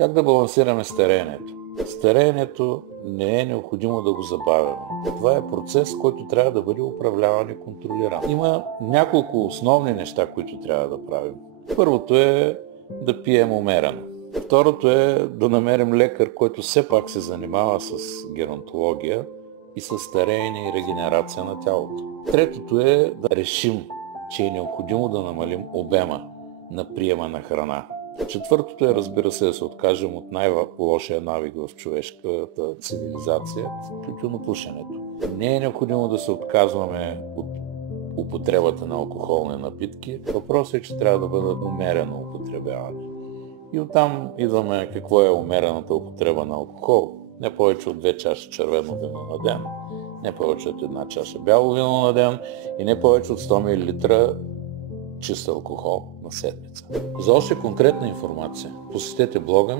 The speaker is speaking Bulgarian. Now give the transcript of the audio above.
Как да балансираме стареенето? Стареенето не е необходимо да го забавяме. Това е процес, който трябва да бъде управляван и контролиран. Има няколко основни неща, които трябва да правим. Първото е да пием умерено. Второто е да намерим лекар, който все пак се занимава с геронтология и с стареене и регенерация на тялото. Третото е да решим, че е необходимо да намалим обема на приема на храна. Четвъртото е, разбира се, да се откажем от най-лошия навик в човешката цивилизация – тютюнопушенето. Не е необходимо да се отказваме от употребата на алкохолни напитки. Въпросът е, че трябва да бъдат умерено употребявани. И оттам идваме какво е умерената употреба на алкохол. Не повече от 2 чаши червено вино на ден, не повече от 1 чаша бяло вино на ден и не повече от 100 мл чист алкохол на седмица. За още конкретна информация посетете блога ми